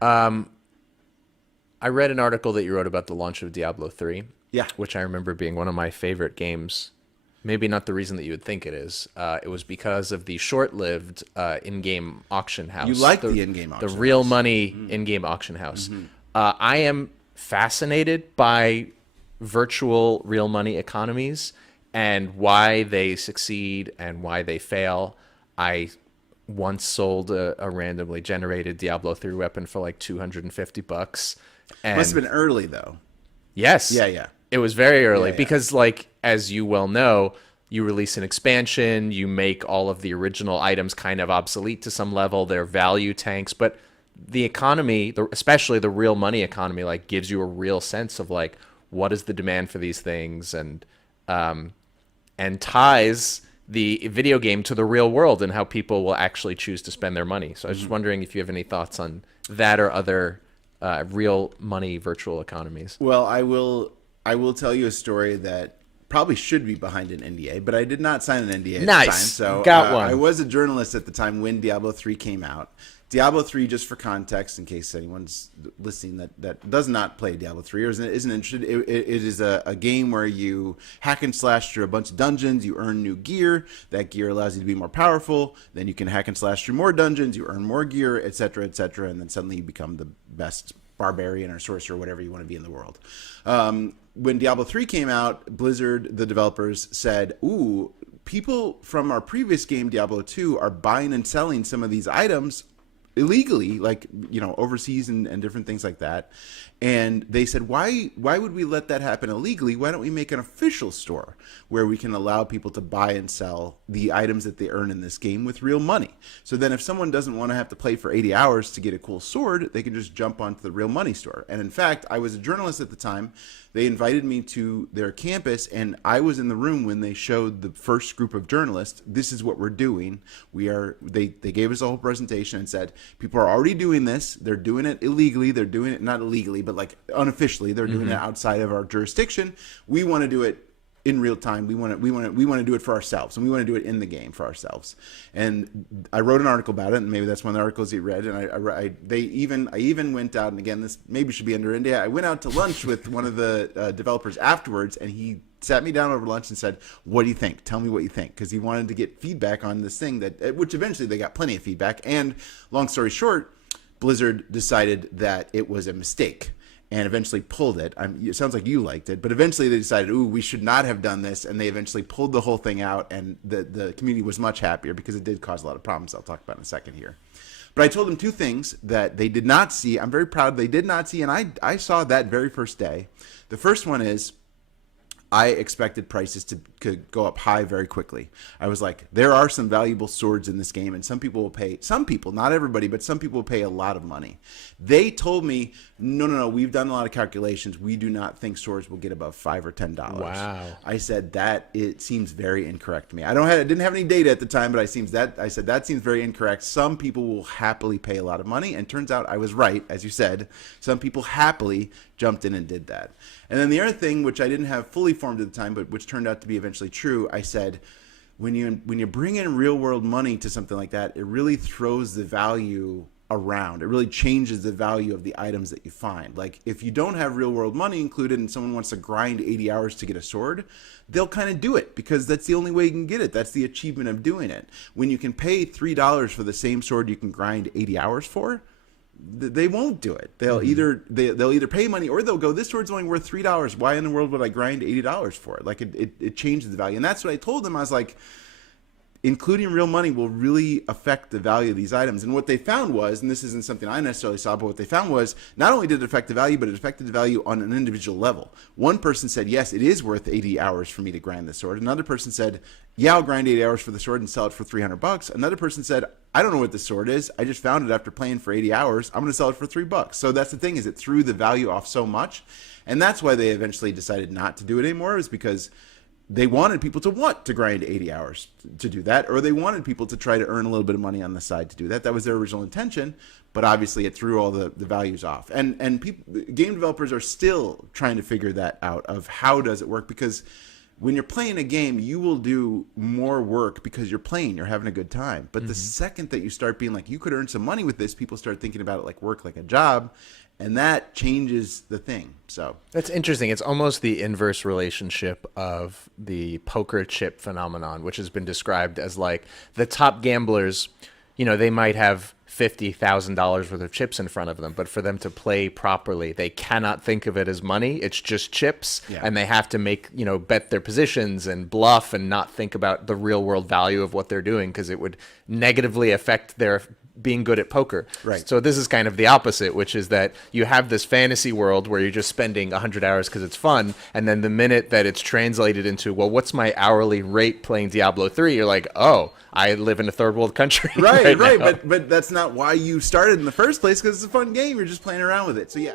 I read an article that you wrote about the launch of Diablo 3, Yeah. which I remember being one of my favorite games. Maybe not the reason that you would think it is. It was because of the short-lived in-game auction You house, like the in-game the auction real house. money in-game auction house. I am fascinated by virtual real money economies and why they succeed and why they fail. I once sold a randomly generated Diablo 3 weapon for like 250 bucks. Must have And been early though. yes, Yeah, yeah. it was very early Yeah, yeah. because, like, as you well know, you release an expansion, you make all of the original items kind of obsolete to some level, their value tanks, but the economy, especially the real money economy, like gives you a real sense of like what is the demand for these things, and ties the video game to the real world and how people will actually choose to spend their money. So I was just wondering if you have any thoughts on that or other real money virtual economies. Well, I will tell you a story that probably should be behind an NDA, but I did not sign an NDA at the time. Nice. So Got I one. was a journalist at the time when Diablo 3 came out. Diablo 3, just for context, in case anyone's listening that does not play Diablo 3 or isn't interested, it is a game where you hack and slash through a bunch of dungeons. You earn new gear. That gear allows you to be more powerful. Then you can hack and slash through more dungeons. You earn more gear, etc., etc., and then suddenly you become the best barbarian or sorcerer, whatever you want to be in the world. When Diablo 3 came out, Blizzard, the developers, said, ooh, people from our previous game, Diablo 2, are buying and selling some of these items illegally, like, overseas and different things like that. And they said, why would we let that happen illegally? Why don't we make an official store where we can allow people to buy and sell the items that they earn in this game with real money? So then if someone doesn't want to have to play for 80 hours to get a cool sword, they can just jump onto the real money store. And in fact, I was a journalist at the time. They invited me to their campus, and I was in the room when they showed the first group of journalists, this is what we're doing. They gave us a whole presentation and said, people are already doing this. They're doing it illegally. They're doing it not illegally, but like unofficially. They're doing it outside of our jurisdiction. We want to do it in real time. We want to do it for ourselves, and we want to do it in the game for ourselves. And I wrote an article about it, and maybe that's one of the articles you read. And I even went out, and again, this maybe should be under India. I went out to lunch with one of the developers afterwards, and he sat me down over lunch and said, "What do you think? Tell me what you think," because he wanted to get feedback on this thing which eventually they got plenty of feedback. And long story short, Blizzard decided that it was a mistake and eventually pulled it. It sounds like you liked it, but eventually they decided, ooh, we should not have done this, and they eventually pulled the whole thing out, and the community was much happier because it did cause a lot of problems I'll talk about in a second here. But I told them two things that they did not see. I'm very proud they did not see, and I saw that very first day. The first one is I expected prices to go up high very quickly. I was like, there are some valuable swords in this game, and some people, not everybody, but some people will pay a lot of money. They told me, no, we've done a lot of calculations. We do not think swords will get above $5 or $10. Wow. I said it seems very incorrect to me. I didn't have any data at the time, but I said that seems very incorrect. Some people will happily pay a lot of money, and turns out I was right, as you said. Some people happily jumped in and did that. And then the other thing, which I didn't have fully formed at the time, but which turned out to be eventually true, I said, when you bring in real world money to something like that, it really throws the value around. It really changes the value of the items that you find. Like if you don't have real world money included and someone wants to grind 80 hours to get a sword, they'll kind of do it because that's the only way you can get it. That's the achievement of doing it. When you can pay $3 for the same sword you can grind 80 hours for, they won't do it. They'll either pay money or they'll go, this sword's only worth $3. Why in the world would I grind $80 for it? Like it changes the value. And that's what I told them. I was like, including real money will really affect the value of these items. And what they found was, and this isn't something I necessarily saw, but what they found was not only did it affect the value, but it affected the value on an individual level. One person said, yes, it is worth 80 hours for me to grind this sword. Another person said, yeah, I'll grind 80 hours for the sword and sell it for $300. Another person said, I don't know what this sword is. I just found it after playing for 80 hours. I'm going to sell it for $3. So that's the thing, is it threw the value off so much. And that's why they eventually decided not to do it anymore, is because they wanted people to want to grind 80 hours to do that, or they wanted people to try to earn a little bit of money on the side to do that. That was their original intention, but obviously it threw all the values off. And game developers are still trying to figure that out, of how does it work, because when you're playing a game, you will do more work because you're playing, you're having a good time. But the second that you start being like, you could earn some money with this, people start thinking about it like work, like a job, and that changes the thing. So That's interesting. It's almost the inverse relationship of the poker chip phenomenon, which has been described as like the top gamblers, they might have $50,000 worth of chips in front of them, but for them to play properly, they cannot think of it as money. It's just chips, and they have to make, bet their positions and bluff and not think about the real world value of what they're doing because it would negatively affect their being good at poker. Right. So this is kind of the opposite, which is that you have this fantasy world where you're just spending 100 hours because it's fun, and then the minute that it's translated into, well, what's my hourly rate playing Diablo 3? You're like, oh, I live in a third world country. Right. Now. But that's not why you started in the first place, because it's a fun game. You're just playing around with it. So yeah.